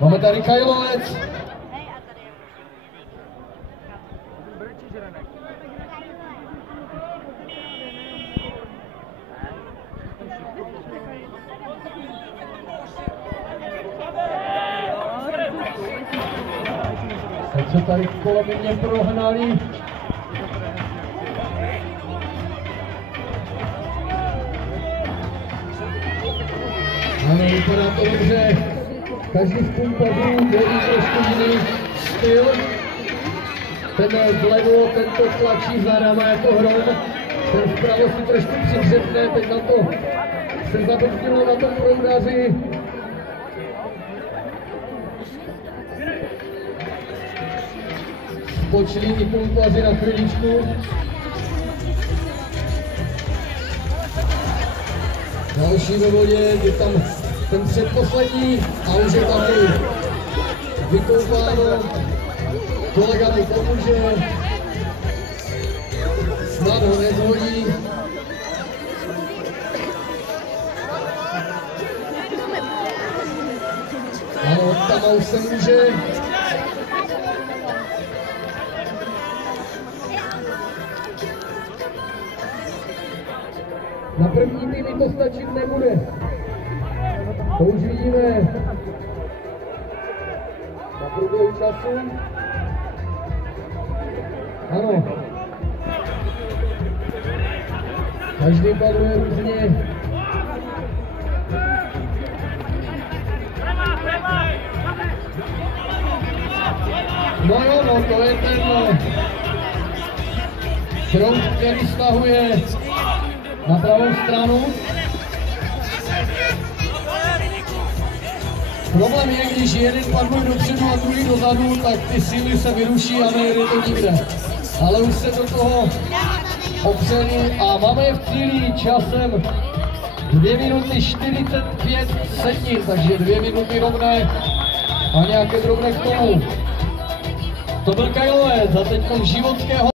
Máme tady Kajlovec. Teď se tady kolem mě prohnali. Ano, vypadá to dobře. Každý z pumpařů volí trošku jiný styl. Ten vlevo, ten to tlačí za náma jako hrom. Ten vpravo si trošku přihřepne, teď na to se zabrzdilo na tom proudaři. Spočili i pumpaři na chviličku. Další ve vodě, je tam ten předposlední a už je taky vykoupáno. Kolega mi pomůže, snad ho nezhodí. Ano, tam už se může. Na první týmy to stačit nebude. To už vidíme na průběhu času. Ano. Každý paduje různě. No jo, no to je ten proud, který stahuje na pravou stranu. Problém je, když jeden padne dopředu a druhý dozadu, tak ty síly se vyruší a nejde to nikde. Ale už se do toho opřeli a máme je v cíli časem 2 minuty 45 sekund, takže 2 minuty rovné a nějaké drobné k tomu. To byl Kajlovec a teď Životského.